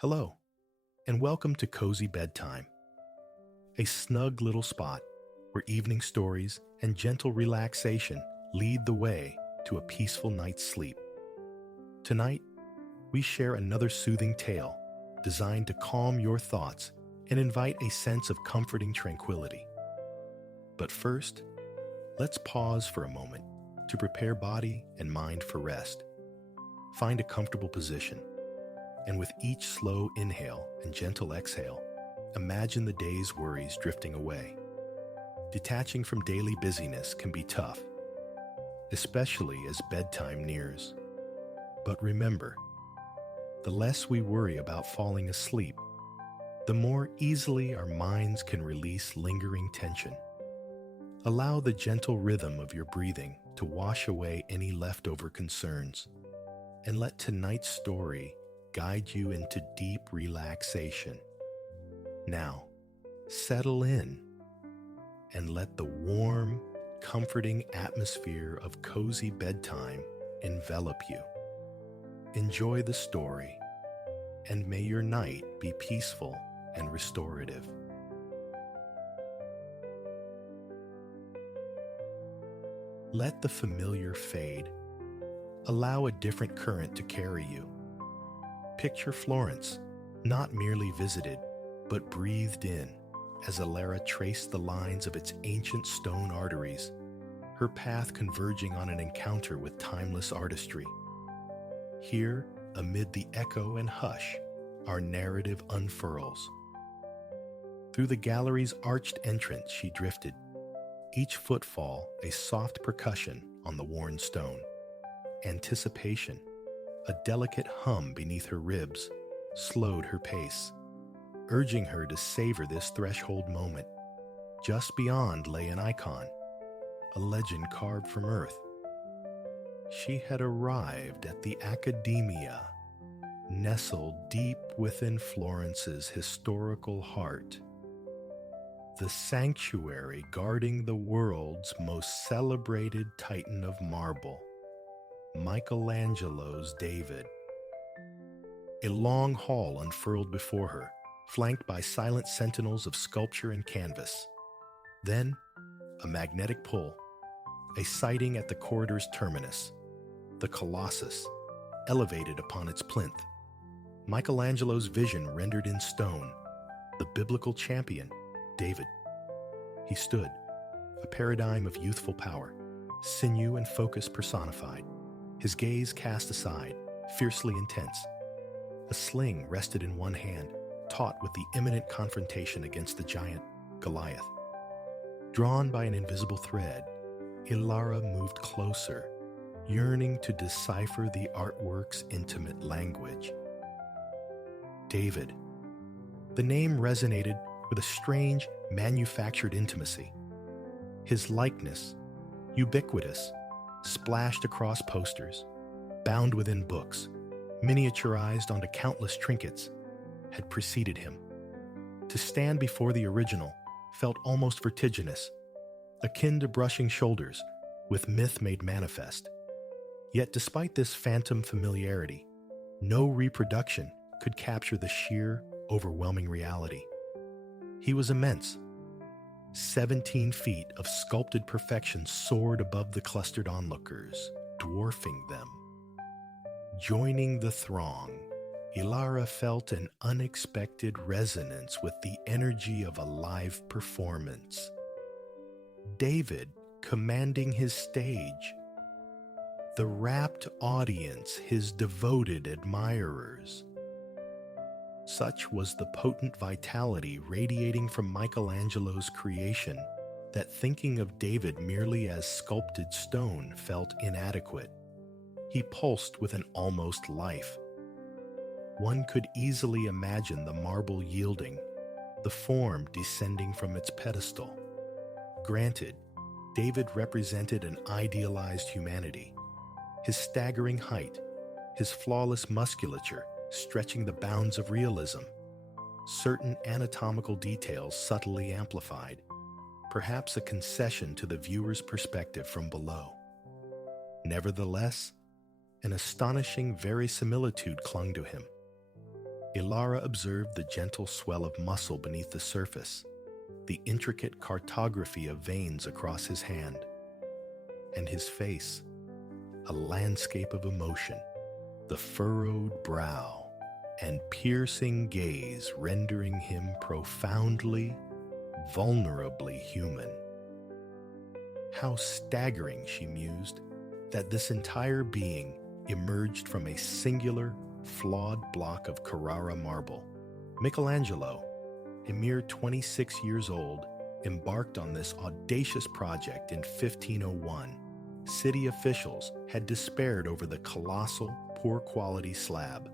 Hello, and welcome to Cozy Bedtime, a snug little spot where evening stories and gentle relaxation lead the way to a peaceful night's sleep. Tonight, we share another soothing tale designed to calm your thoughts and invite a sense of comforting tranquility. But first, let's pause for a moment to prepare body and mind for rest. Find a comfortable position, and with each slow inhale and gentle exhale, imagine the day's worries drifting away. Detaching from daily busyness can be tough, especially as bedtime nears. But remember, the less we worry about falling asleep, the more easily our minds can release lingering tension. Allow the gentle rhythm of your breathing to wash away any leftover concerns, and let tonight's story guide you into deep relaxation. Now, settle in and let the warm, comforting atmosphere of cozy bedtime envelop you. Enjoy the story, and may your night be peaceful and restorative. Let the familiar fade. Allow a different current to carry you. Picture Florence, not merely visited, but breathed in, as Alara traced the lines of its ancient stone arteries, her path converging on an encounter with timeless artistry. Here, amid the echo and hush, our narrative unfurls. Through the gallery's arched entrance she drifted, each footfall a soft percussion on the worn stone. Anticipation, a delicate hum beneath her ribs, slowed her pace, urging her to savor this threshold moment. Just beyond lay an icon, a legend carved from earth. She had arrived at the Academia, nestled deep within Florence's historical heart. The sanctuary guarding the world's most celebrated titan of marble, Michelangelo's David. A long hall unfurled before her, flanked by silent sentinels of sculpture and canvas. Then, a magnetic pull, a sighting at the corridor's terminus, the Colossus, elevated upon its plinth. Michelangelo's vision rendered in stone, the biblical champion, David. He stood, a paradigm of youthful power, sinew and focus personified, his gaze cast aside, fiercely intense. A sling rested in one hand, taut with the imminent confrontation against the giant Goliath. Drawn by an invisible thread, Ilara moved closer, yearning to decipher the artwork's intimate language. David. The name resonated with a strange, manufactured intimacy. His likeness, ubiquitous, splashed across posters, bound within books, miniaturized onto countless trinkets, had preceded him. To stand before the original felt almost vertiginous, akin to brushing shoulders with myth made manifest. Yet despite this phantom familiarity, no reproduction could capture the sheer, overwhelming reality. He was immense. 17 feet of sculpted perfection soared above the clustered onlookers, dwarfing them. Joining the throng, Ilara felt an unexpected resonance with the energy of a live performance. David commanding his stage, the rapt audience his devoted admirers. Such was the potent vitality radiating from Michelangelo's creation that thinking of David merely as sculpted stone felt inadequate. He pulsed with an almost life. One could easily imagine the marble yielding, the form descending from its pedestal. Granted, David represented an idealized humanity. His staggering height, his flawless musculature, stretching the bounds of realism, certain anatomical details subtly amplified, perhaps a concession to the viewer's perspective from below. Nevertheless, an astonishing verisimilitude clung to him. Ilara observed the gentle swell of muscle beneath the surface, the intricate cartography of veins across his hand, and his face, a landscape of emotion, the furrowed brow and piercing gaze rendering him profoundly, vulnerably human. How staggering, she mused, that this entire being emerged from a singular, flawed block of Carrara marble. Michelangelo, a mere 26 years old, embarked on this audacious project in 1501. City officials had despaired over the colossal, poor-quality slab,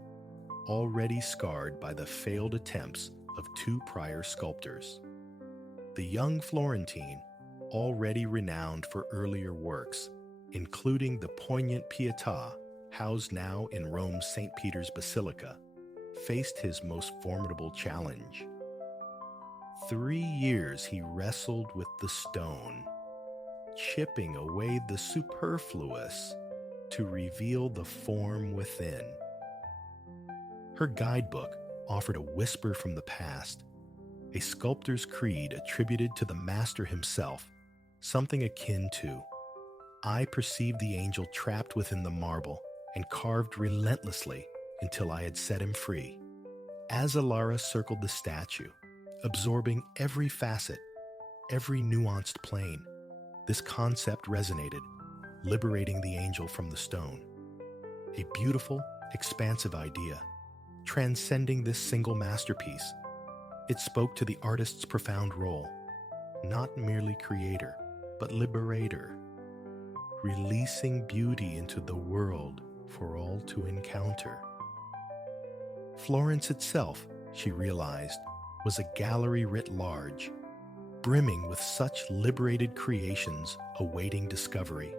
already scarred by the failed attempts of two prior sculptors. The young Florentine, already renowned for earlier works, including the poignant Pietà, housed now in Rome's St. Peter's Basilica, faced his most formidable challenge. 3 years he wrestled with the stone, chipping away the superfluous to reveal the form within. Her guidebook offered a whisper from the past, a sculptor's creed attributed to the master himself, something akin to, "I perceived the angel trapped within the marble and carved relentlessly until I had set him free." As Ilara circled the statue, absorbing every facet, every nuanced plane, this concept resonated, liberating the angel from the stone. A beautiful, expansive idea, transcending this single masterpiece. It spoke to the artist's profound role, not merely creator, but liberator, releasing beauty into the world for all to encounter. Florence itself, she realized, was a gallery writ large, brimming with such liberated creations awaiting discovery.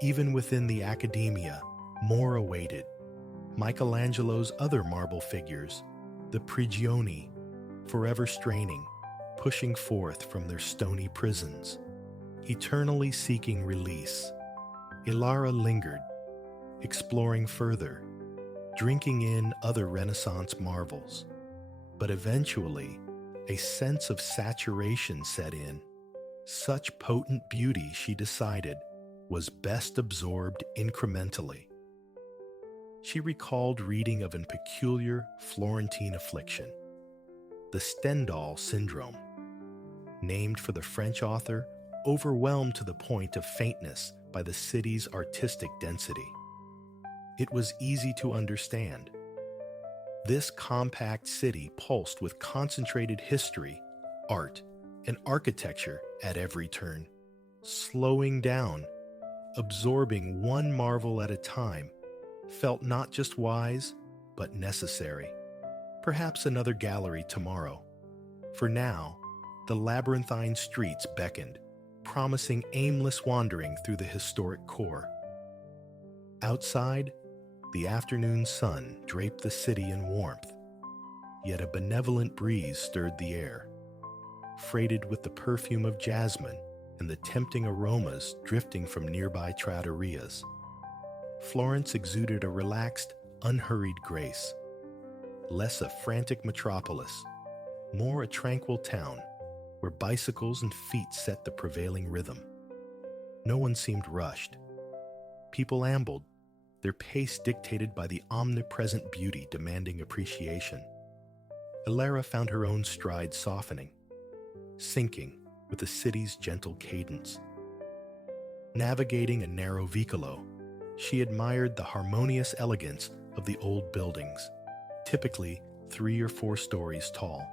Even within the academia, more awaited. Michelangelo's other marble figures, the Prigioni, forever straining, pushing forth from their stony prisons, eternally seeking release. Ilara lingered, exploring further, drinking in other Renaissance marvels. But eventually, a sense of saturation set in. Such potent beauty, she decided, was best absorbed incrementally. She recalled reading of a peculiar Florentine affliction, the Stendhal syndrome, named for the French author, overwhelmed to the point of faintness by the city's artistic density. It was easy to understand. This compact city pulsed with concentrated history, art, and architecture at every turn, slowing down, absorbing one marvel at a time, felt not just wise, but necessary. Perhaps another gallery tomorrow. For now, the labyrinthine streets beckoned, promising aimless wandering through the historic core. Outside, the afternoon sun draped the city in warmth, yet a benevolent breeze stirred the air, freighted with the perfume of jasmine and the tempting aromas drifting from nearby trattorias. Florence exuded a relaxed, unhurried grace, less a frantic metropolis, more a tranquil town where bicycles and feet set the prevailing rhythm. No one seemed rushed. People ambled, their pace dictated by the omnipresent beauty demanding appreciation. Ilara found her own stride softening, sinking with the city's gentle cadence. Navigating a narrow vicolo, she admired the harmonious elegance of the old buildings, typically 3 or 4 stories tall.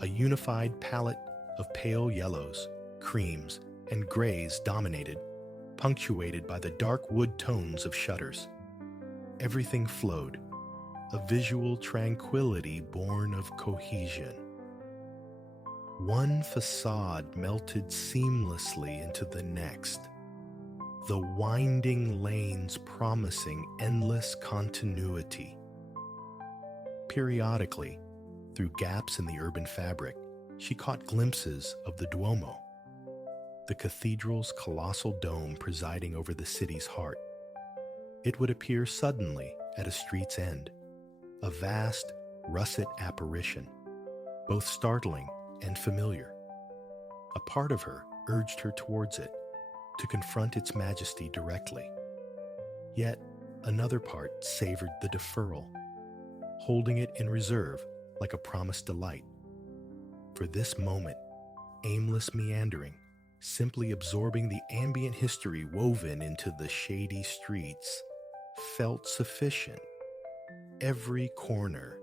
A unified palette of pale yellows, creams, and grays dominated, punctuated by the dark wood tones of shutters. Everything flowed, a visual tranquility born of cohesion. One facade melted seamlessly into the next, the winding lanes promising endless continuity. Periodically, through gaps in the urban fabric, she caught glimpses of the Duomo, the cathedral's colossal dome presiding over the city's heart. It would appear suddenly at a street's end, a vast, russet apparition, both startling and familiar. A part of her urged her towards it, to confront its majesty directly. Yet another part savored the deferral, holding it in reserve like a promised delight. For this moment, aimless meandering, simply absorbing the ambient history woven into the shady streets, felt sufficient. Every corner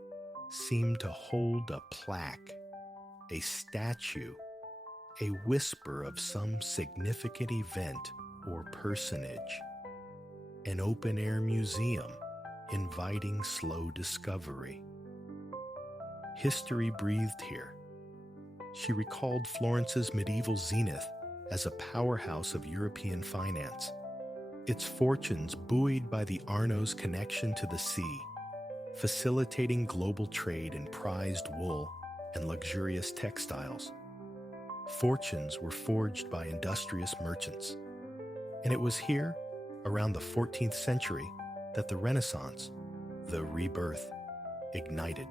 seemed to hold a plaque, a statue, a whisper of some significant event or personage. An open-air museum inviting slow discovery. History breathed here. She recalled Florence's medieval zenith as a powerhouse of European finance, its fortunes buoyed by the Arno's connection to the sea, facilitating global trade in prized wool and luxurious textiles. Fortunes were forged by industrious merchants. And it was here, around the 14th century, that the Renaissance, the rebirth, ignited.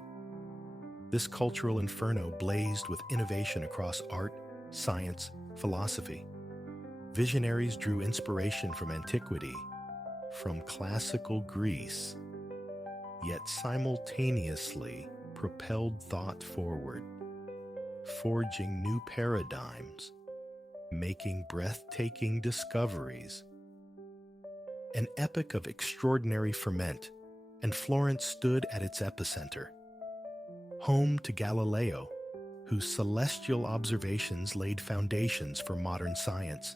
This cultural inferno blazed with innovation across art, science, philosophy. Visionaries drew inspiration from antiquity, from classical Greece, yet simultaneously propelled thought forward, forging new paradigms, making breathtaking discoveries. An epoch of extraordinary ferment, and Florence stood at its epicenter. Home to Galileo, whose celestial observations laid foundations for modern science.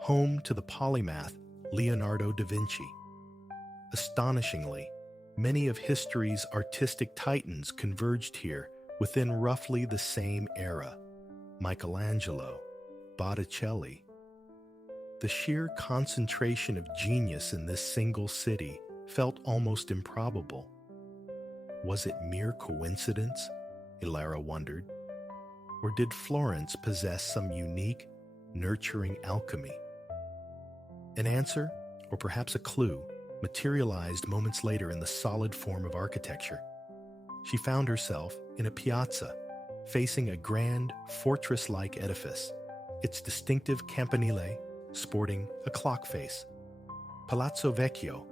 Home to the polymath Leonardo da Vinci. Astonishingly, many of history's artistic titans converged here within roughly the same era. Michelangelo, Botticelli. The sheer concentration of genius in this single city felt almost improbable. Was it mere coincidence, Ilara wondered? Or did Florence possess some unique, nurturing alchemy? An answer, or perhaps a clue, materialized moments later in the solid form of architecture. She found herself in a piazza, facing a grand, fortress-like edifice, its distinctive campanile sporting a clock face. Palazzo Vecchio,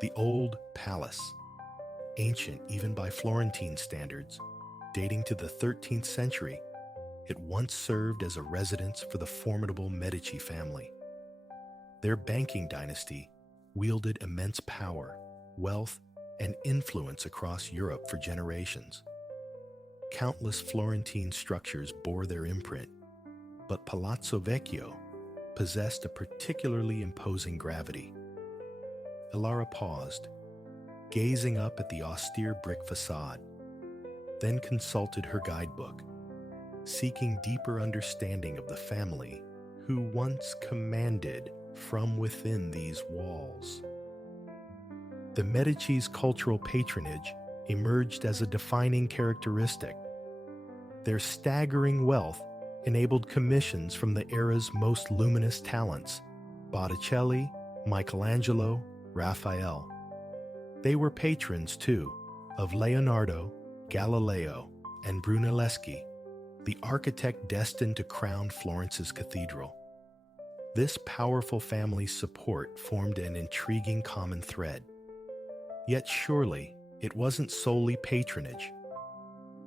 the old palace, ancient even by Florentine standards, dating to the 13th century, it once served as a residence for the formidable Medici family. Their banking dynasty wielded immense power, wealth, and influence across Europe for generations. Countless Florentine structures bore their imprint, but Palazzo Vecchio possessed a particularly imposing gravity. Ilara paused, gazing up at the austere brick facade, then consulted her guidebook, seeking deeper understanding of the family who once commanded from within these walls. The Medici's cultural patronage emerged as a defining characteristic. Their staggering wealth enabled commissions from the era's most luminous talents, Botticelli, Michelangelo, Raphael. They were patrons, too, of Leonardo, Galileo, and Brunelleschi, the architect destined to crown Florence's cathedral. This powerful family's support formed an intriguing common thread. Yet surely, it wasn't solely patronage.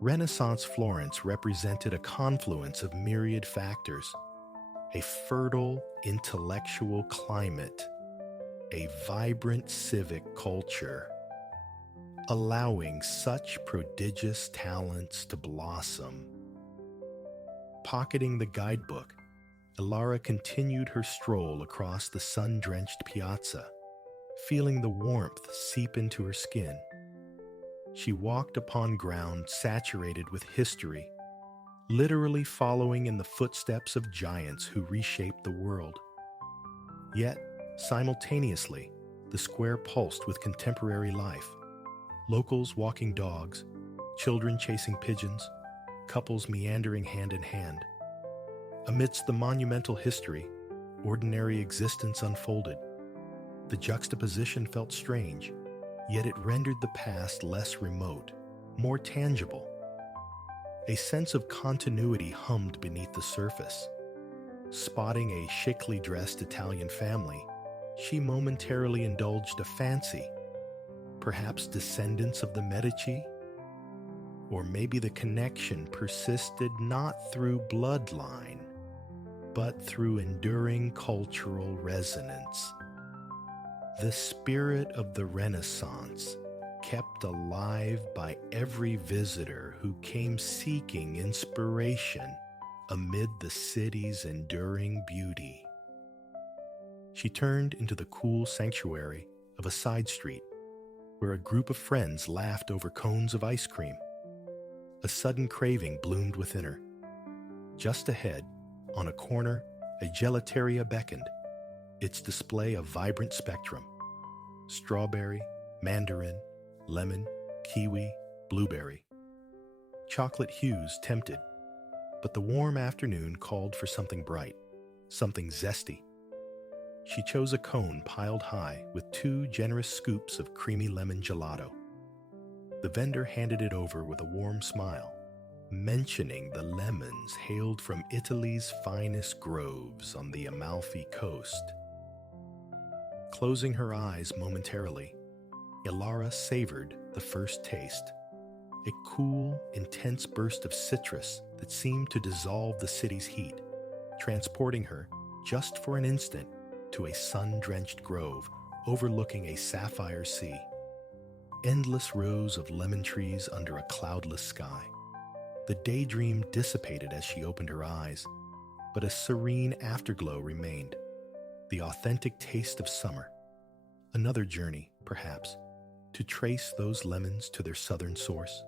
Renaissance Florence represented a confluence of myriad factors, a fertile intellectual climate, a vibrant civic culture, allowing such prodigious talents to blossom. Pocketing the guidebook, Ilara continued her stroll across the sun-drenched piazza, feeling the warmth seep into her skin. She walked upon ground saturated with history, literally following in the footsteps of giants who reshaped the world. Yet, simultaneously, the square pulsed with contemporary life. Locals walking dogs, children chasing pigeons, couples meandering hand in hand. Amidst the monumental history, ordinary existence unfolded. The juxtaposition felt strange, yet it rendered the past less remote, more tangible. A sense of continuity hummed beneath the surface. Spotting a chicly dressed Italian family, she momentarily indulged a fancy, perhaps descendants of the Medici? Or maybe the connection persisted not through bloodline, but through enduring cultural resonance. The spirit of the Renaissance, kept alive by every visitor who came seeking inspiration amid the city's enduring beauty. She turned into the cool sanctuary of a side street where a group of friends laughed over cones of ice cream. A sudden craving bloomed within her. Just ahead, on a corner, a gelateria beckoned, its display a vibrant spectrum: strawberry, mandarin, lemon, kiwi, blueberry. Chocolate hues tempted, but the warm afternoon called for something bright, something zesty. She chose a cone piled high with 2 generous scoops of creamy lemon gelato. The vendor handed it over with a warm smile, mentioning the lemons hailed from Italy's finest groves on the Amalfi Coast. Closing her eyes momentarily, Ilara savored the first taste, a cool, intense burst of citrus that seemed to dissolve the city's heat, transporting her, just for an instant, to a sun-drenched grove overlooking a sapphire sea. Endless rows of lemon trees under a cloudless sky. The daydream dissipated as she opened her eyes, but a serene afterglow remained, the authentic taste of summer. Another journey, perhaps, to trace those lemons to their southern source.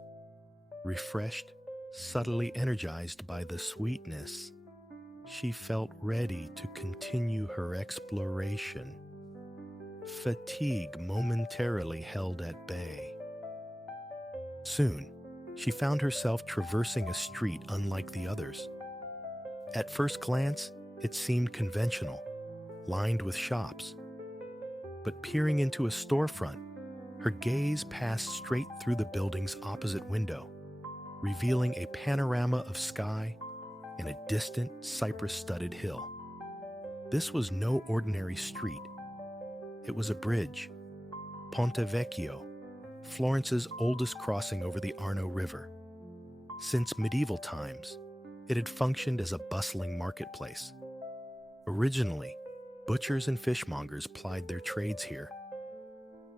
Refreshed, subtly energized by the sweetness, she felt ready to continue her exploration. Fatigue momentarily held at bay. Soon, she found herself traversing a street unlike the others. At first glance, it seemed conventional, lined with shops. But peering into a storefront, her gaze passed straight through the building's opposite window, revealing a panorama of sky and a distant cypress-studded hill. This was no ordinary street. It was a bridge, Ponte Vecchio, Florence's oldest crossing over the Arno River. Since medieval times, it had functioned as a bustling marketplace. Originally, butchers and fishmongers plied their trades here.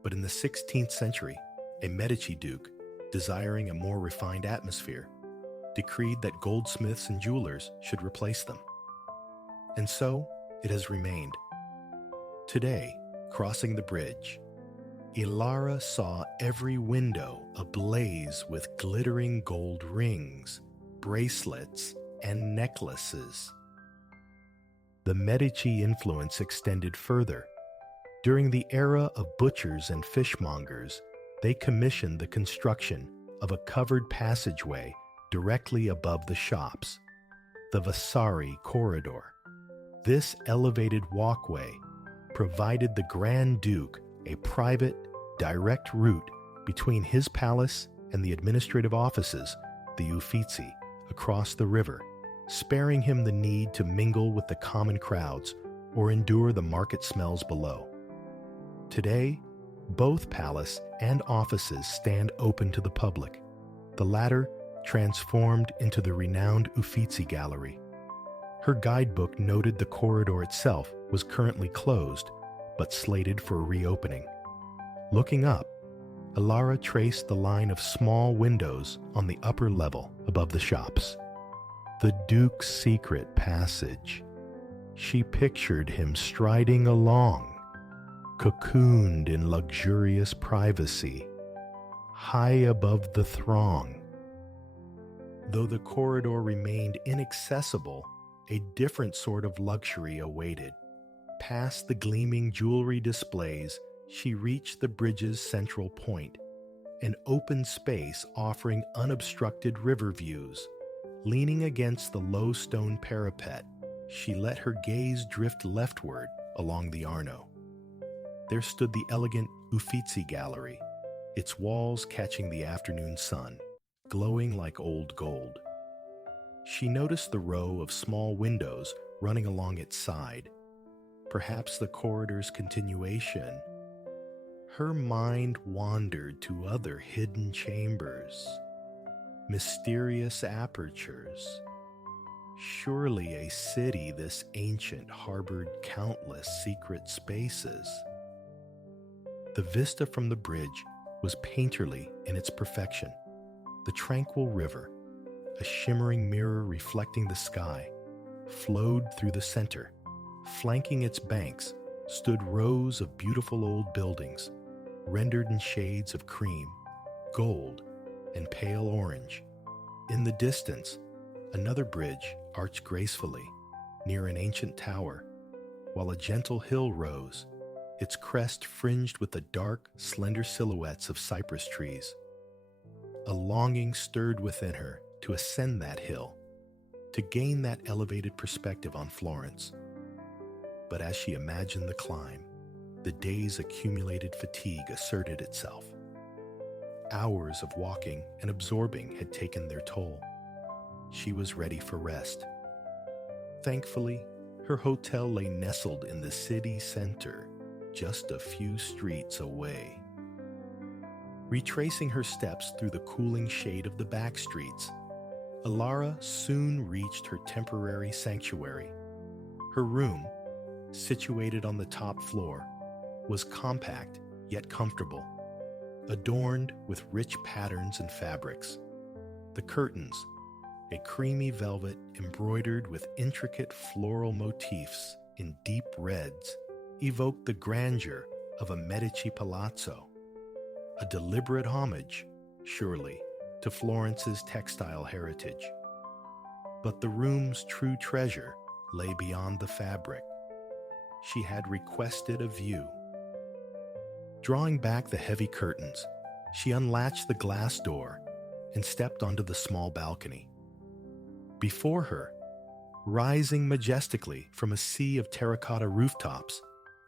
But in the 16th century, a Medici duke, desiring a more refined atmosphere, decreed that goldsmiths and jewelers should replace them. And so, it has remained. Today, crossing the bridge, Ilara saw every window ablaze with glittering gold rings, bracelets, and necklaces. The Medici influence extended further. During the era of butchers and fishmongers, they commissioned the construction of a covered passageway directly above the shops, the Vasari Corridor. This elevated walkway provided the Grand Duke a private, direct route between his palace and the administrative offices, the Uffizi, across the river, sparing him the need to mingle with the common crowds or endure the market smells below. Today, both palace and offices stand open to the public, the latter transformed into the renowned Uffizi Gallery. Her guidebook noted the corridor itself was currently closed, but slated for reopening. Looking up, Ilara traced the line of small windows on the upper level above the shops. The Duke's secret passage. She pictured him striding along, cocooned in luxurious privacy, high above the throng. Though the corridor remained inaccessible, a different sort of luxury awaited. Past the gleaming jewelry displays, she reached the bridge's central point, an open space offering unobstructed river views. Leaning against the low stone parapet, she let her gaze drift leftward along the Arno. There stood the elegant Uffizi Gallery, its walls catching the afternoon sun, glowing like old gold. She noticed the row of small windows running along its side, perhaps the corridor's continuation. Her mind wandered to other hidden chambers, mysterious apertures. Surely a city this ancient harbored countless secret spaces. The vista from the bridge was painterly in its perfection. The tranquil river, a shimmering mirror reflecting the sky, flowed through the center. Flanking its banks stood rows of beautiful old buildings, rendered in shades of cream, gold, and pale orange. In the distance, another bridge arched gracefully near an ancient tower, while a gentle hill rose, its crest fringed with the dark, slender silhouettes of cypress trees. A longing stirred within her to ascend that hill, to gain that elevated perspective on Florence. But as she imagined the climb, the day's accumulated fatigue asserted itself. Hours of walking and absorbing had taken their toll. She was ready for rest. Thankfully, her hotel lay nestled in the city center, just a few streets away. Retracing her steps through the cooling shade of the back streets, Alara soon reached her temporary sanctuary. Her room, situated on the top floor, was compact yet comfortable, adorned with rich patterns and fabrics. The curtains, a creamy velvet embroidered with intricate floral motifs in deep reds, evoked the grandeur of a Medici palazzo, a deliberate homage, surely, to Florence's textile heritage. But the room's true treasure lay beyond the fabric. She had requested a view. Drawing back the heavy curtains, she unlatched the glass door and stepped onto the small balcony. Before her, rising majestically from a sea of terracotta rooftops,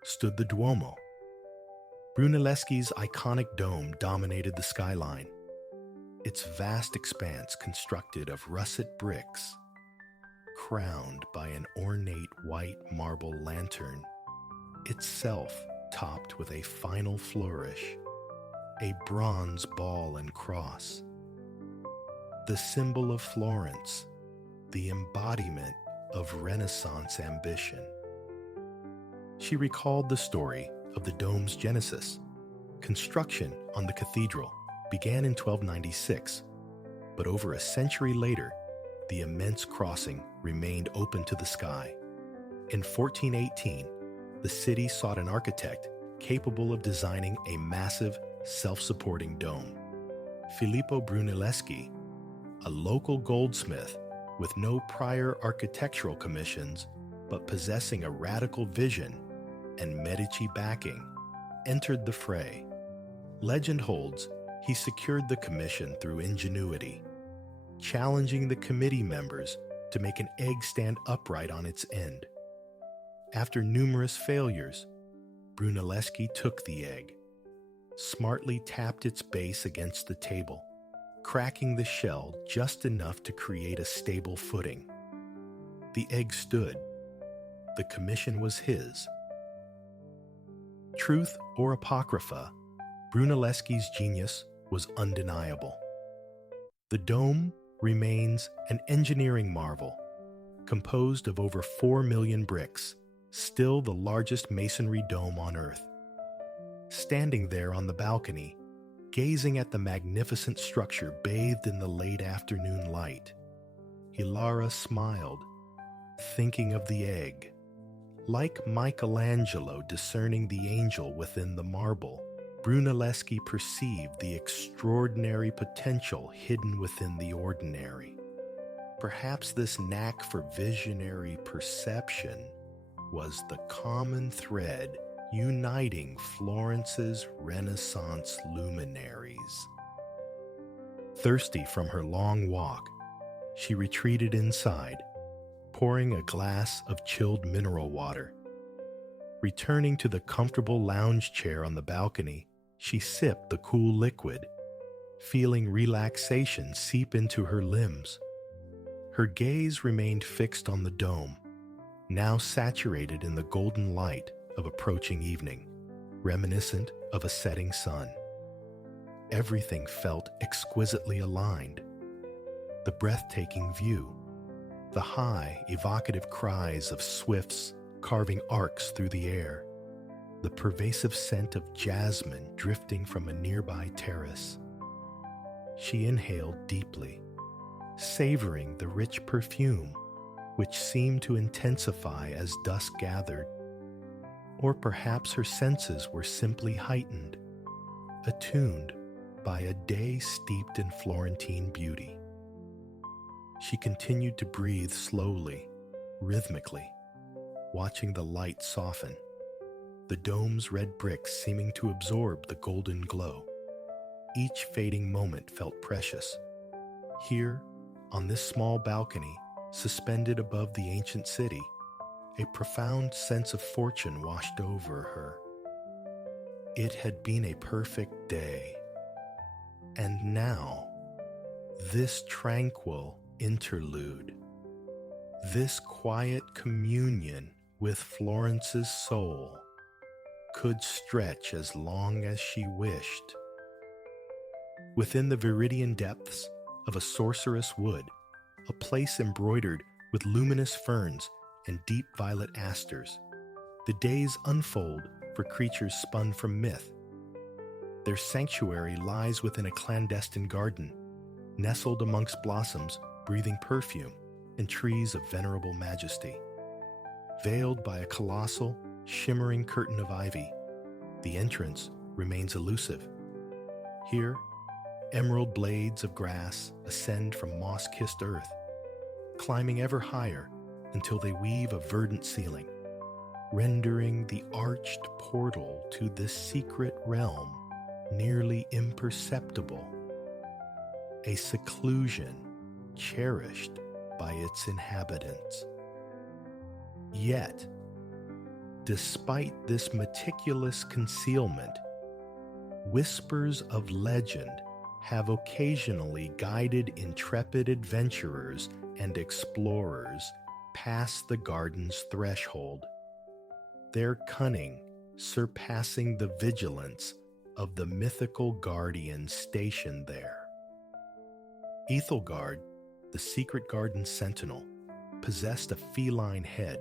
stood the Duomo. Brunelleschi's iconic dome dominated the skyline, its vast expanse constructed of russet bricks, crowned by an ornate white marble lantern, itself topped with a final flourish, a bronze ball and cross. The symbol of Florence, the embodiment of Renaissance ambition. She recalled the story of the dome's genesis. Construction on the cathedral began in 1296, but over a century later, the immense crossing remained open to the sky. In 1418, the city sought an architect capable of designing a massive, self-supporting dome. Filippo Brunelleschi, a local goldsmith with no prior architectural commissions, but possessing a radical vision and Medici backing, entered the fray. Legend holds he secured the commission through ingenuity, challenging the committee members to make an egg stand upright on its end. After numerous failures, Brunelleschi took the egg, smartly tapped its base against the table, cracking the shell just enough to create a stable footing. The egg stood. The commission was his. Truth or apocrypha, Brunelleschi's genius was undeniable. The dome remains an engineering marvel, composed of over 4 million bricks, still the largest masonry dome on Earth. Standing there on the balcony, gazing at the magnificent structure bathed in the late afternoon light, Alara smiled, thinking of the egg. Like Michelangelo discerning the angel within the marble, Brunelleschi perceived the extraordinary potential hidden within the ordinary. Perhaps this knack for visionary perception was the common thread uniting Florence's Renaissance luminaries. Thirsty from her long walk, she retreated inside, pouring a glass of chilled mineral water. Returning to the comfortable lounge chair on the balcony, She sipped the cool liquid, feeling relaxation seep into her limbs. Her gaze remained fixed on the dome, now saturated in the golden light of approaching evening, reminiscent of a setting sun. Everything felt exquisitely aligned. The breathtaking view, the high, evocative cries of swifts carving arcs through the air, the pervasive scent of jasmine drifting from a nearby terrace. She inhaled deeply, savoring the rich perfume, which seemed to intensify as dusk gathered. Or perhaps her senses were simply heightened, attuned by a day steeped in Florentine beauty. She continued to breathe slowly, rhythmically, watching the light soften, the dome's red bricks seeming to absorb the golden glow. Each fading moment felt precious. Here, on this small balcony, suspended above the ancient city, a profound sense of fortune washed over her. It had been a perfect day. And now, this tranquil interlude, this quiet communion with Florence's soul, could stretch as long as she wished. Within the viridian depths of a sorceress wood, a place embroidered with luminous ferns and deep violet asters, the days unfold for creatures spun from myth. Their sanctuary lies within a clandestine garden, nestled amongst blossoms breathing perfume and trees of venerable majesty. Veiled by a colossal, shimmering curtain of ivy, the entrance remains elusive. Here, emerald blades of grass ascend from moss-kissed earth, climbing ever higher until they weave a verdant ceiling, rendering the arched portal to this secret realm nearly imperceptible, a seclusion cherished by its inhabitants. Yet, despite this meticulous concealment, whispers of legend have occasionally guided intrepid adventurers and explorers past the garden's threshold, their cunning surpassing the vigilance of the mythical guardian stationed there. Ethelgard, the secret garden sentinel, possessed a feline head,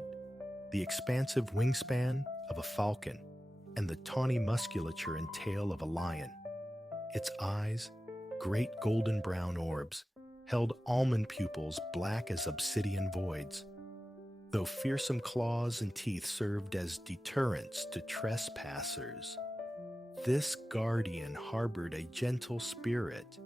the expansive wingspan of a falcon, and the tawny musculature and tail of a lion. Its eyes, great golden brown orbs, held almond pupils black as obsidian voids. Though fearsome claws and teeth served as deterrents to trespassers, this guardian harbored a gentle spirit.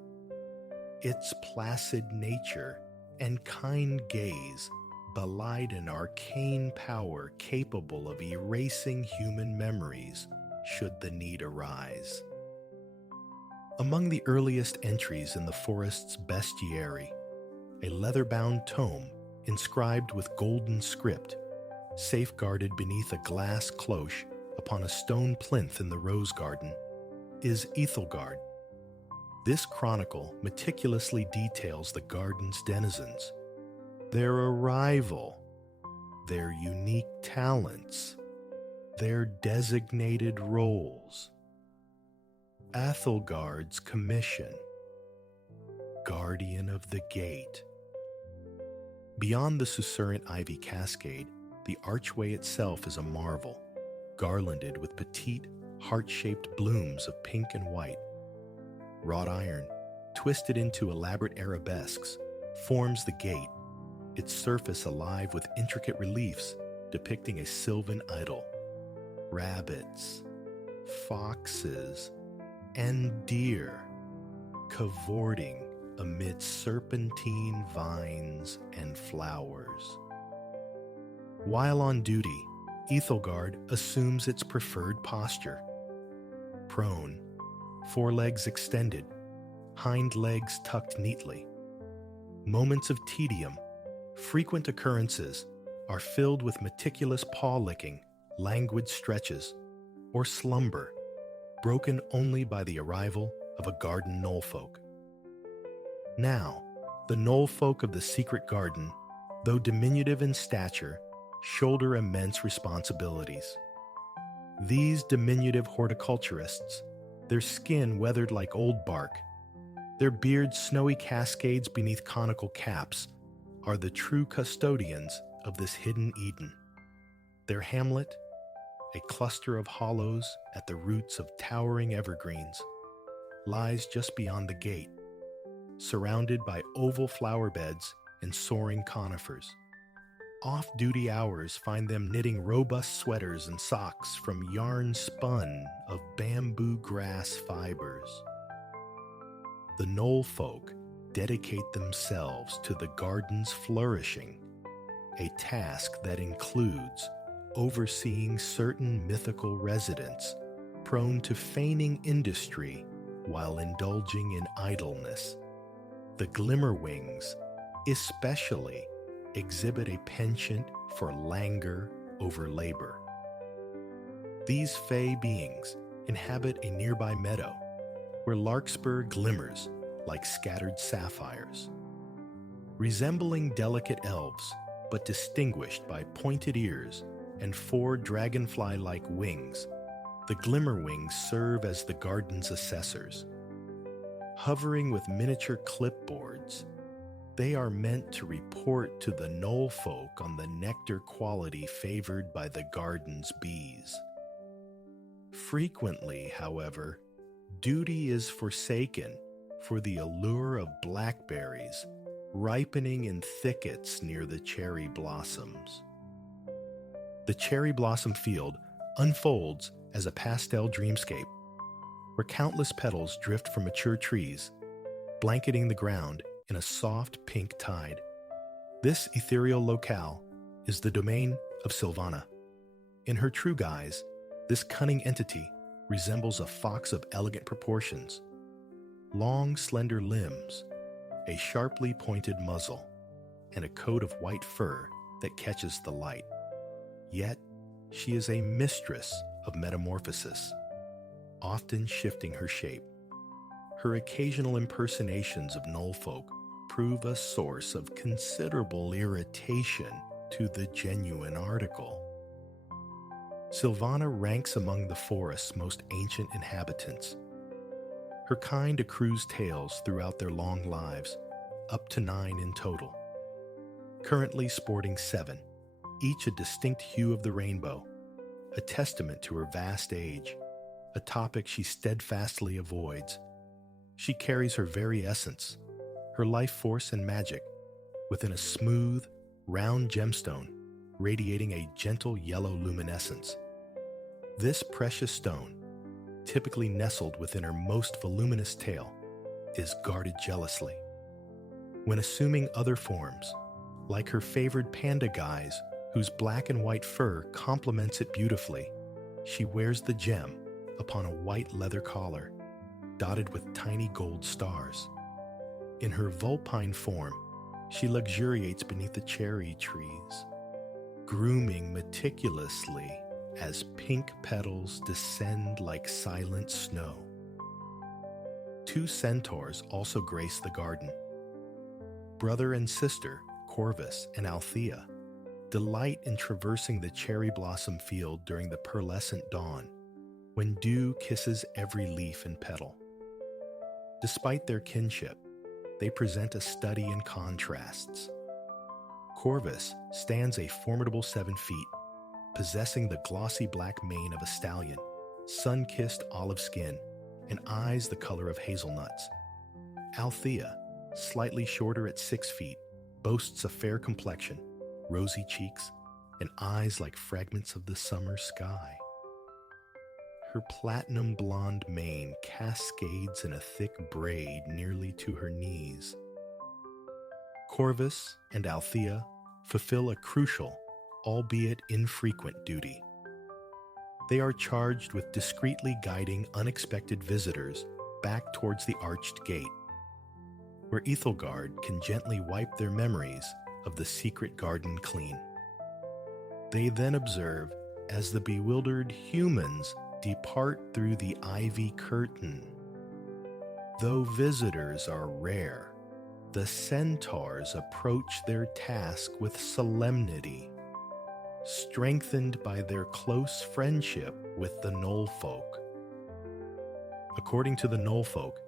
Its placid nature and kind gaze belied an arcane power capable of erasing human memories should the need arise. Among the earliest entries in the forest's bestiary, a leather-bound tome inscribed with golden script, safeguarded beneath a glass cloche upon a stone plinth in the rose garden, is Ethelgard. This chronicle meticulously details the garden's denizens, their arrival, their unique talents, their designated roles. Ethelgard's commission, Guardian of the Gate. Beyond the susurrant ivy cascade, the archway itself is a marvel, garlanded with petite, heart-shaped blooms of pink and white. Wrought iron, twisted into elaborate arabesques, forms the gate, its surface alive with intricate reliefs depicting a sylvan idol. Rabbits, foxes, and deer cavorting amidst serpentine vines and flowers. While on duty, Ethelgard assumes its preferred posture. Prone, forelegs extended, hind legs tucked neatly. Moments of tedium, frequent occurrences, are filled with meticulous paw-licking, languid stretches, or slumber, broken only by the arrival of a garden knoll folk. Now, the knoll folk of the secret garden, though diminutive in stature, shoulder immense responsibilities. These diminutive horticulturists, their skin weathered like old bark, their beards snowy cascades beneath conical caps, are the true custodians of this hidden Eden. Their hamlet, a cluster of hollows at the roots of towering evergreens, lies just beyond the gate, surrounded by oval flower beds and soaring conifers. Off-duty hours find them knitting robust sweaters and socks from yarn spun of bamboo grass fibers. The knoll folk dedicate themselves to the garden's flourishing, a task that includes overseeing certain mythical residents prone to feigning industry while indulging in idleness. The Glimmerwings, especially, exhibit a penchant for languor over labor. These fey beings inhabit a nearby meadow where larkspur glimmers like scattered sapphires. Resembling delicate elves, but distinguished by pointed ears and 4 dragonfly-like wings, the Glimmerwings serve as the garden's assessors. Hovering with miniature clipboards, they are meant to report to the knoll folk on the nectar quality favored by the garden's bees. Frequently, however, duty is forsaken for the allure of blackberries ripening in thickets near the cherry blossoms. The cherry blossom field unfolds as a pastel dreamscape, where countless petals drift from mature trees, blanketing the ground in a soft pink tide. This ethereal locale is the domain of Silvana. In her true guise, this cunning entity resembles a fox of elegant proportions, long, slender limbs, a sharply pointed muzzle, and a coat of white fur that catches the light. Yet, she is a mistress of metamorphosis, often shifting her shape. Her occasional impersonations of knoll folk prove a source of considerable irritation to the genuine article. Silvana ranks among the forest's most ancient inhabitants. Her kind accrues tales throughout their long lives, up to 9 in total, currently sporting 7, each a distinct hue of the rainbow, a testament to her vast age, a topic she steadfastly avoids. She carries her very essence, her life force and magic, within a smooth, round gemstone radiating a gentle yellow luminescence. This precious stone, typically nestled within her most voluminous tail, is guarded jealously. When assuming other forms, like her favored panda guise whose black and white fur complements it beautifully, she wears the gem upon a white leather collar, dotted with tiny gold stars. In her vulpine form, she luxuriates beneath the cherry trees, grooming meticulously as pink petals descend like silent snow. 2 centaurs also grace the garden. Brother and sister, Corvus and Althea, delight in traversing the cherry blossom field during the pearlescent dawn, when dew kisses every leaf and petal. Despite their kinship, they present a study in contrasts. Corvus stands a formidable 7 feet, possessing the glossy black mane of a stallion, sun-kissed olive skin, and eyes the color of hazelnuts. Althea, slightly shorter at 6 feet, boasts a fair complexion, rosy cheeks, and eyes like fragments of the summer sky. Her platinum blonde mane cascades in a thick braid nearly to her knees. Corvus and Althea fulfill a crucial, albeit infrequent, duty. They are charged with discreetly guiding unexpected visitors back towards the arched gate, where Ethelgard can gently wipe their memories of the secret garden clean. They then observe as the bewildered humans depart through the ivy curtain. Though visitors are rare, the centaurs approach their task with solemnity, strengthened by their close friendship with the knoll folk. According to the knoll folk,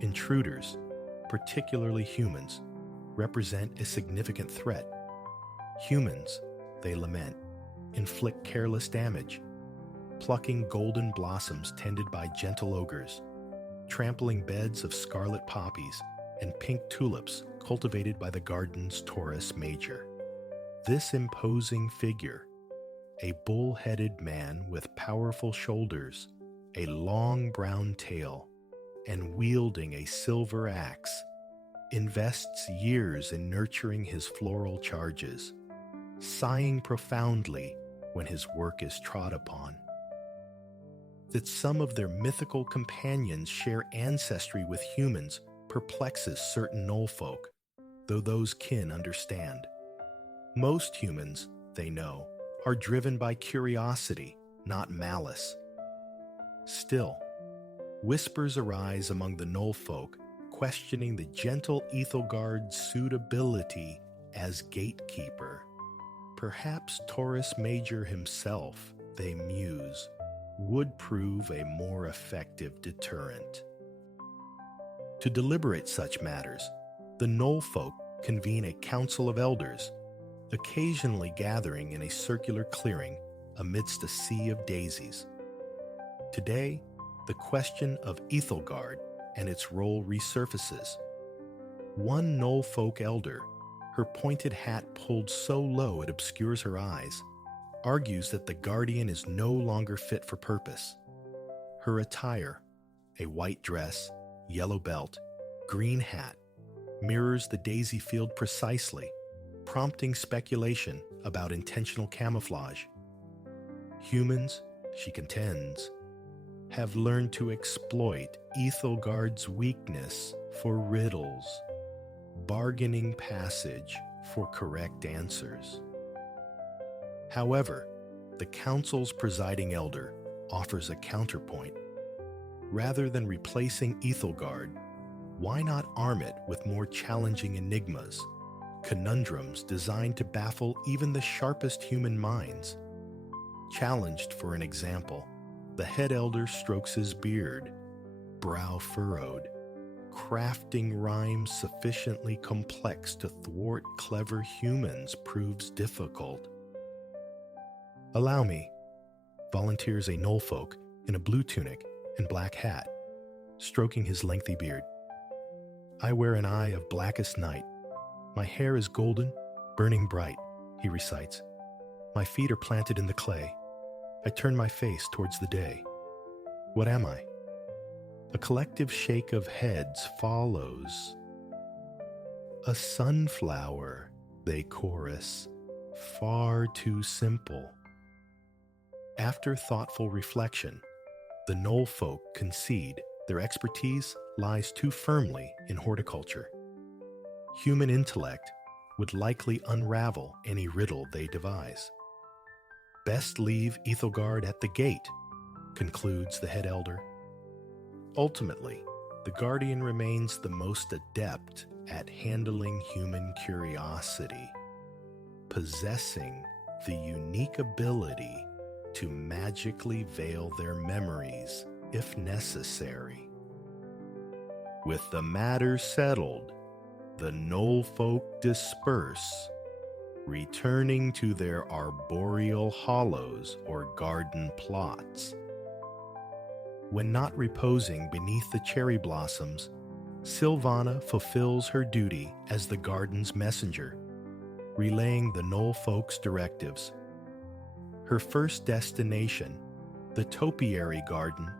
intruders, particularly humans, represent a significant threat. Humans, they lament, inflict careless damage, plucking golden blossoms tended by gentle ogres, trampling beds of scarlet poppies and pink tulips cultivated by the garden's Taurus major. This imposing figure, a bull-headed man with powerful shoulders, a long brown tail, and wielding a silver axe, invests years in nurturing his floral charges, sighing profoundly when his work is trod upon. That some of their mythical companions share ancestry with humans perplexes certain knoll folk, though those kin understand. Most humans, they know, are driven by curiosity, not malice. Still, whispers arise among the knoll folk questioning the gentle Ethelgard's suitability as gatekeeper. Perhaps Taurus Major himself, they muse, would prove a more effective deterrent. To deliberate such matters, the knoll folk convene a council of elders, occasionally gathering in a circular clearing amidst a sea of daisies. Today, the question of Ethelgard and its role resurfaces. One knoll folk elder, her pointed hat pulled so low it obscures her eyes, argues that the guardian is no longer fit for purpose. Her attire, a white dress, yellow belt, green hat, mirrors the daisy field precisely, prompting speculation about intentional camouflage. Humans, she contends, have learned to exploit Ethelgard's weakness for riddles, bargaining passage for correct answers. However, the council's presiding elder offers a counterpoint. Rather than replacing Ethelgard, why not arm it with more challenging enigmas, conundrums designed to baffle even the sharpest human minds? Challenged for an example, the head elder strokes his beard, brow furrowed, crafting rhymes sufficiently complex to thwart clever humans proves difficult. "Allow me," volunteers a knoll folk in a blue tunic and black hat, stroking his lengthy beard. "I wear an eye of blackest night. My hair is golden, burning bright," he recites. "My feet are planted in the clay. I turn my face towards the day. What am I?" A collective shake of heads follows. "A sunflower," they chorus, "far too simple." After thoughtful reflection, the knoll folk concede their expertise lies too firmly in horticulture. Human intellect would likely unravel any riddle they devise. "Best leave Ethelgard at the gate," concludes the head elder. Ultimately, the guardian remains the most adept at handling human curiosity, possessing the unique ability to magically veil their memories if necessary. With the matter settled, the knoll folk disperse, returning to their arboreal hollows or garden plots. When not reposing beneath the cherry blossoms, Silvana fulfills her duty as the garden's messenger, relaying the knoll folk's directives. Her first destination, the topiary garden,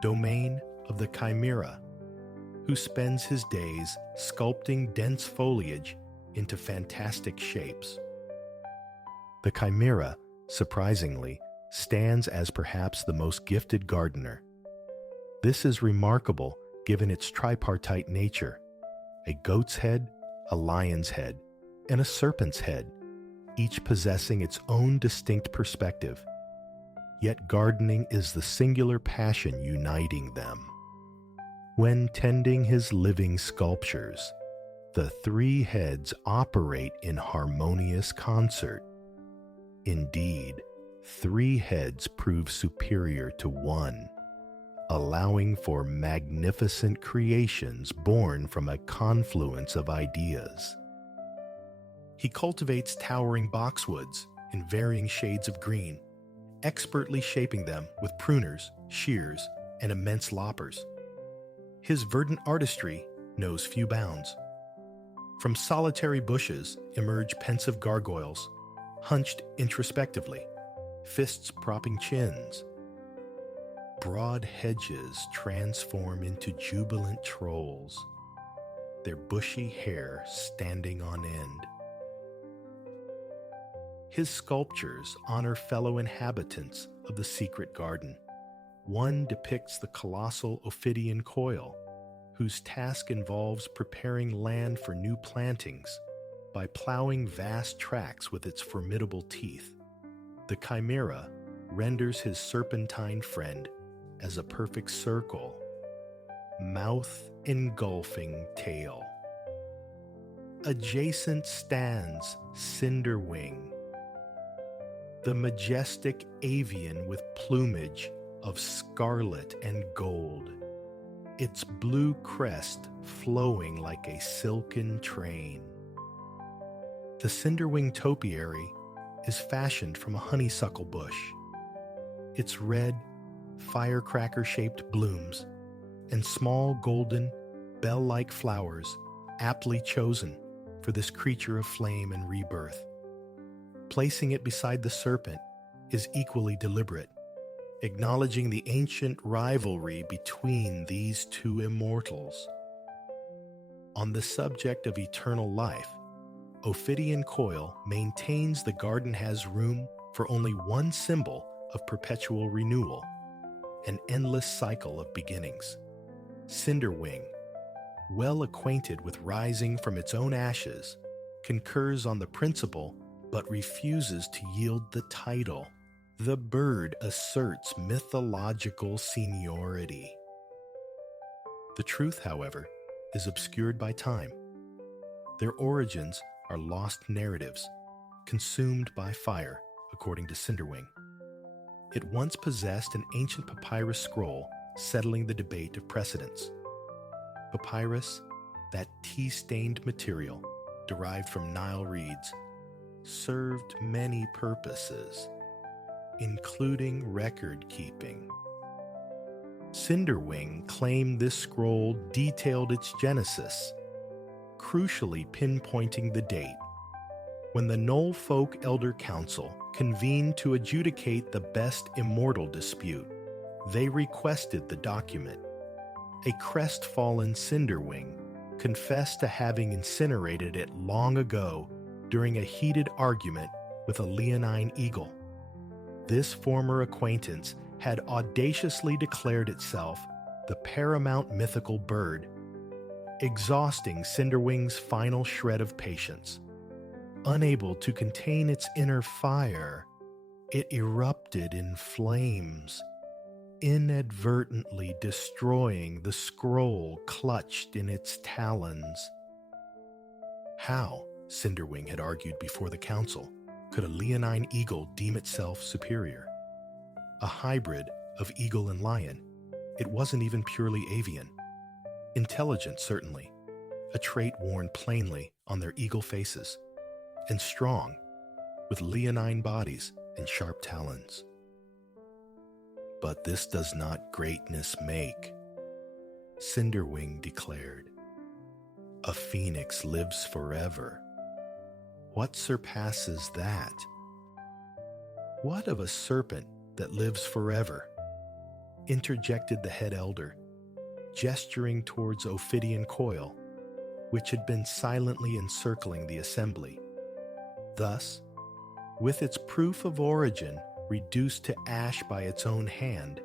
domain of the Chimera, who spends his days sculpting dense foliage into fantastic shapes. The Chimera, surprisingly, stands as perhaps the most gifted gardener. This is remarkable given its tripartite nature: a goat's head, a lion's head, and a serpent's head, each possessing its own distinct perspective. yet gardening is the singular passion uniting them. When tending his living sculptures, the three heads operate in harmonious concert. Indeed, three heads prove superior to one, allowing for magnificent creations born from a confluence of ideas. He cultivates towering boxwoods in varying shades of green, expertly shaping them with pruners, shears, and immense loppers. His verdant artistry knows few bounds. From solitary bushes emerge pensive gargoyles, hunched introspectively, fists propping chins. Broad hedges transform into jubilant trolls, their bushy hair standing on end. His sculptures honor fellow inhabitants of the secret garden. One depicts the colossal Ophidian coil, whose task involves preparing land for new plantings by plowing vast tracts with its formidable teeth. The chimera renders his serpentine friend as a perfect circle, mouth engulfing tail. Adjacent stands Cinderwing, the majestic avian with plumage of scarlet and gold, its blue crest flowing like a silken train. The Cinderwing topiary is fashioned from a honeysuckle bush. Its red, firecracker-shaped blooms and small golden, bell-like flowers aptly chosen for this creature of flame and rebirth. Placing it beside the serpent is equally deliberate, acknowledging the ancient rivalry between these two immortals. On the subject of eternal life, Ophidian coil maintains the garden has room for only one symbol of perpetual renewal, an endless cycle of beginnings. Cinderwing, well acquainted with rising from its own ashes, concurs on the principle but refuses to yield the title. The bird asserts mythological seniority. The truth, however, is obscured by time. Their origins are lost narratives, consumed by fire, according to Cinderwing. It once possessed an ancient papyrus scroll settling the debate of precedence. Papyrus, that tea-stained material derived from Nile reeds, served many purposes, including record-keeping. Cinderwing claimed this scroll detailed its genesis, crucially pinpointing the date when the Knoll Folk Elder Council convened to adjudicate the best immortal dispute. They requested the document. A crestfallen Cinderwing confessed to having incinerated it long ago during a heated argument with a leonine eagle. This former acquaintance had audaciously declared itself the paramount mythical bird, exhausting Cinderwing's final shred of patience. Unable to contain its inner fire, it erupted in flames, inadvertently destroying the scroll clutched in its talons. How, Cinderwing had argued before the council, could a leonine eagle deem itself superior? A hybrid of eagle and lion, it wasn't even purely avian. Intelligent, certainly, a trait worn plainly on their eagle faces, and strong, with leonine bodies and sharp talons. But this does not greatness make, Cinderwing declared. A phoenix lives forever. What surpasses that? What of a serpent that lives forever? Interjected the head elder, gesturing towards Ophidian coil, which had been silently encircling the assembly. Thus, with its proof of origin reduced to ash by its own hand,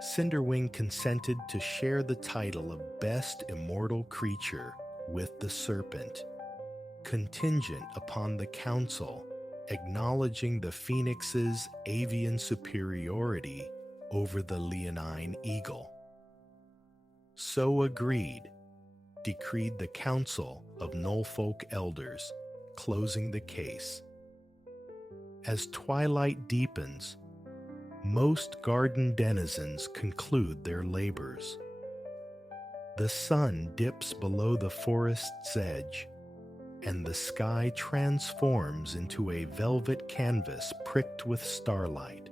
Cinderwing consented to share the title of best immortal creature with the serpent, contingent upon the council acknowledging the phoenix's avian superiority over the leonine eagle. So agreed, decreed the Council of Norfolk Elders, closing the case. As twilight deepens, most garden denizens conclude their labors. The sun dips below the forest's edge, and the sky transforms into a velvet canvas pricked with starlight.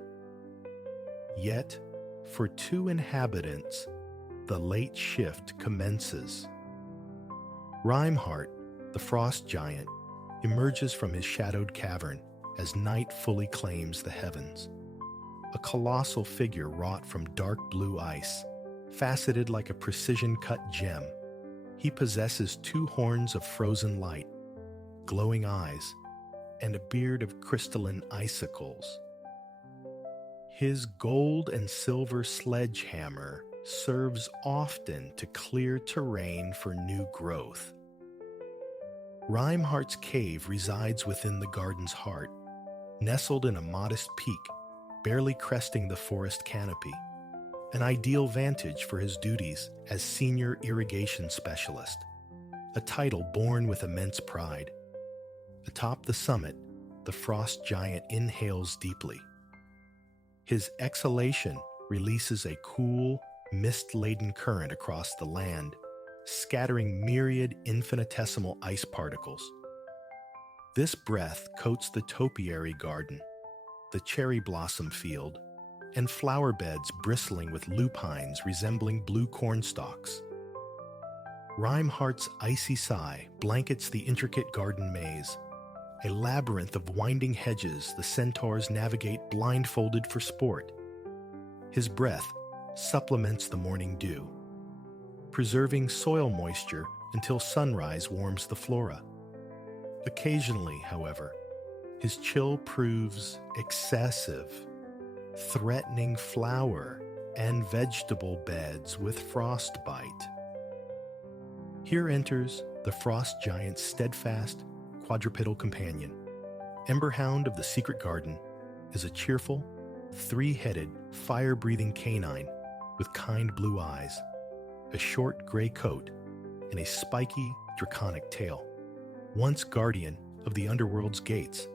Yet, for two inhabitants, the late shift commences. Reinhardt, the frost giant, emerges from his shadowed cavern as night fully claims the heavens. A colossal figure wrought from dark blue ice, faceted like a precision-cut gem. He possesses two horns of frozen light, glowing eyes, and a beard of crystalline icicles. His gold and silver sledgehammer serves often to clear terrain for new growth. Reinhardt's cave resides within the garden's heart, nestled in a modest peak, barely cresting the forest canopy, an ideal vantage for his duties as senior irrigation specialist, a title born with immense pride. Atop the summit, the frost giant inhales deeply. His exhalation releases a cool, mist-laden current across the land, scattering myriad infinitesimal ice particles. This breath coats the topiary garden, the cherry blossom field, and flower beds bristling with lupines resembling blue cornstalks. Reinhardt's icy sigh blankets the intricate garden maze, a labyrinth of winding hedges the centaurs navigate blindfolded for sport. His breath supplements the morning dew, preserving soil moisture until sunrise warms the flora. Occasionally, however, his chill proves excessive, threatening flower and vegetable beds with frostbite. Here enters the frost giant's steadfast, quadrupedal companion. Emberhound of the Secret Garden is a cheerful, three-headed, fire-breathing canine with kind blue eyes, a short gray coat, and a spiky, draconic tail. Once guardian of the underworld's gates,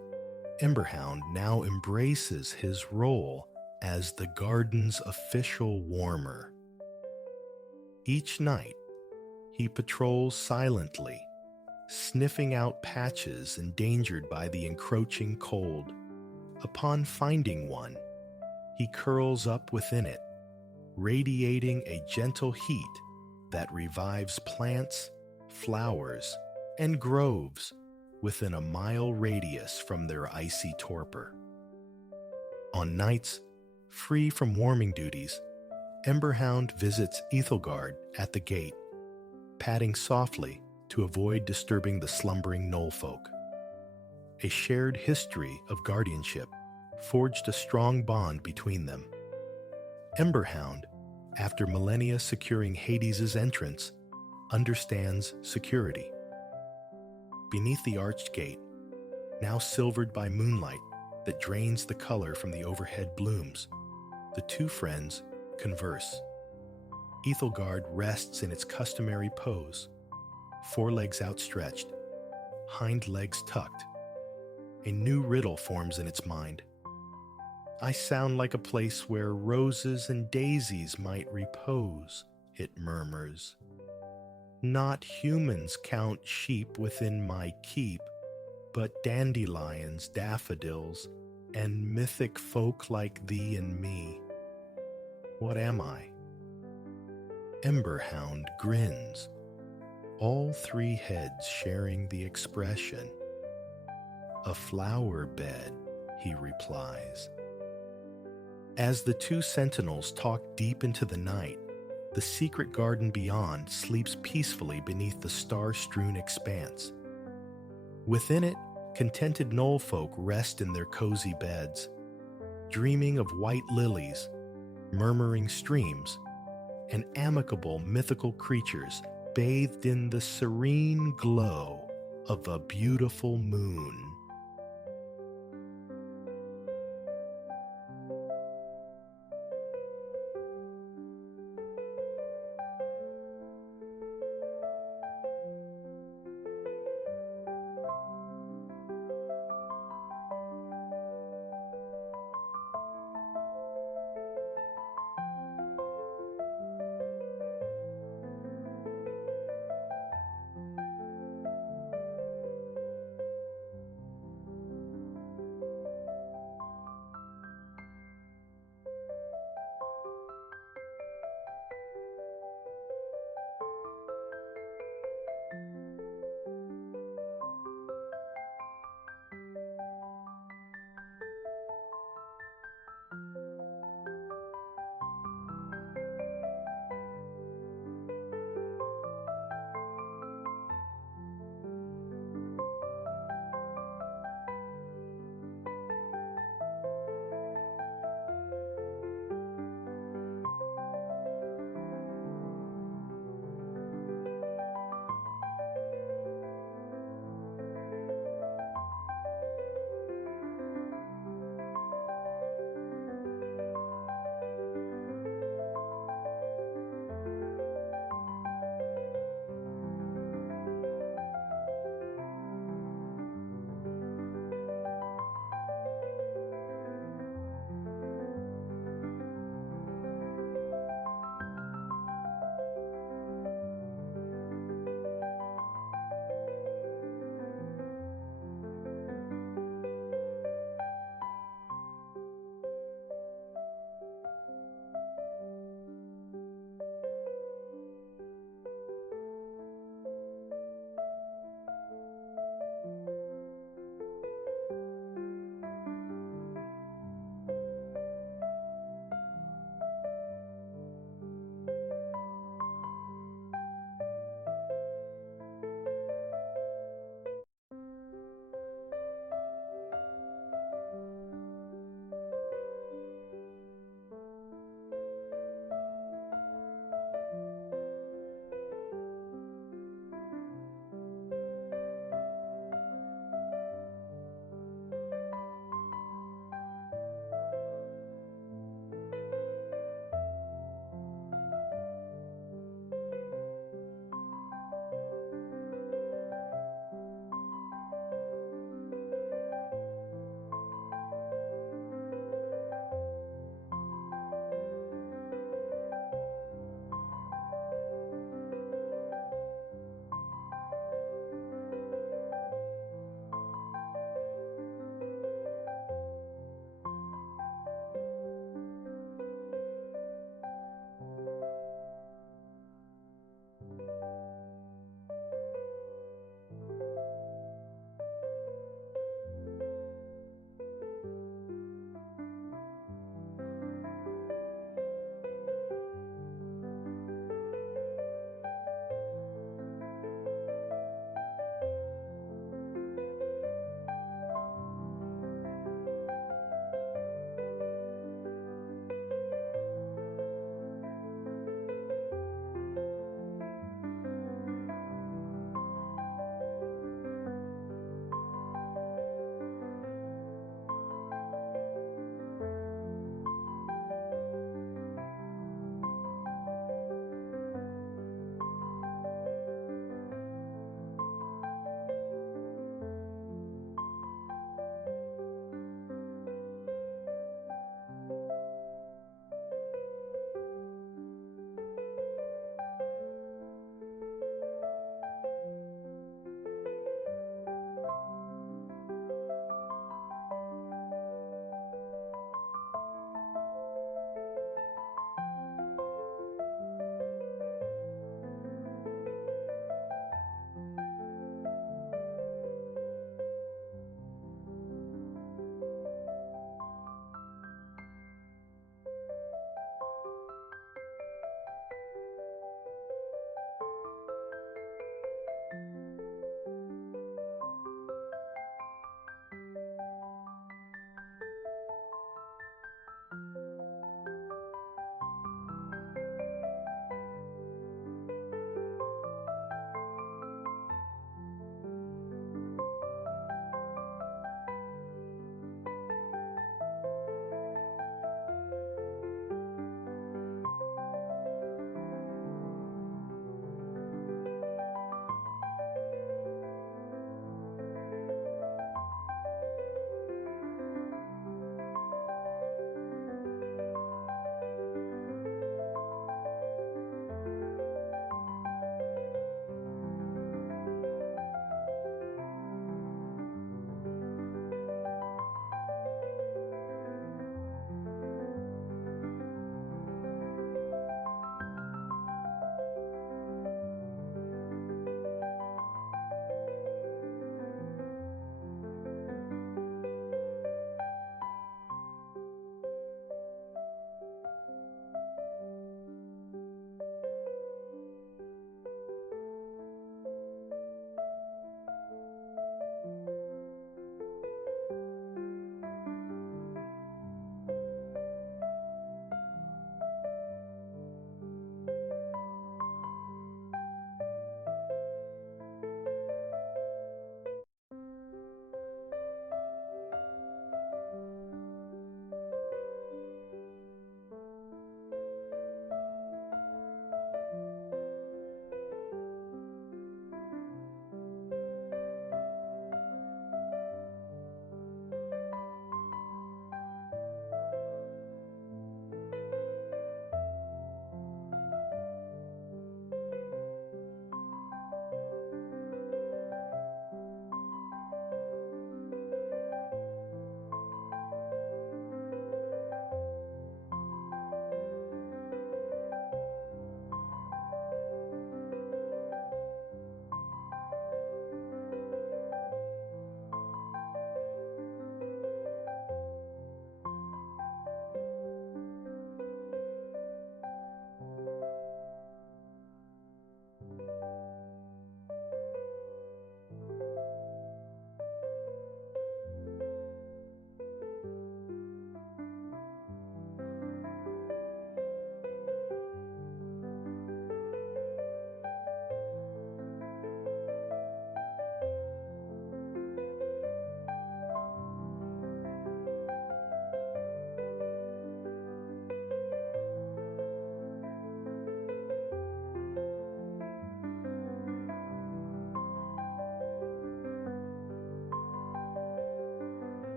Emberhound now embraces his role as the garden's official warmer. Each night, he patrols silently, sniffing out patches endangered by the encroaching cold. Upon finding one, he curls up within it, radiating a gentle heat that revives plants, flowers, and groves within a mile radius from their icy torpor. On nights free from warming duties, Emberhound visits Ethelgard at the gate, padding softly to avoid disturbing the slumbering Knollfolk. A shared history of guardianship forged a strong bond between them. Emberhound, after millennia securing Hades' entrance, understands security. Beneath the arched gate, now silvered by moonlight that drains the color from the overhead blooms, the two friends converse. Ethelgard rests in its customary pose, forelegs outstretched, hind legs tucked. A new riddle forms in its mind. "I sound like a place where roses and daisies might repose," it murmurs. "Not humans count sheep within my keep, but dandelions, daffodils, and mythic folk like thee and me. What am I?" Emberhound grins, all three heads sharing the expression. "A flower bed," he replies. As the two sentinels talk deep into the night, the secret garden beyond sleeps peacefully beneath the star-strewn expanse. Within it, contented Knollfolk rest in their cozy beds, dreaming of white lilies, murmuring streams, and amicable mythical creatures bathed in the serene glow of a beautiful moon.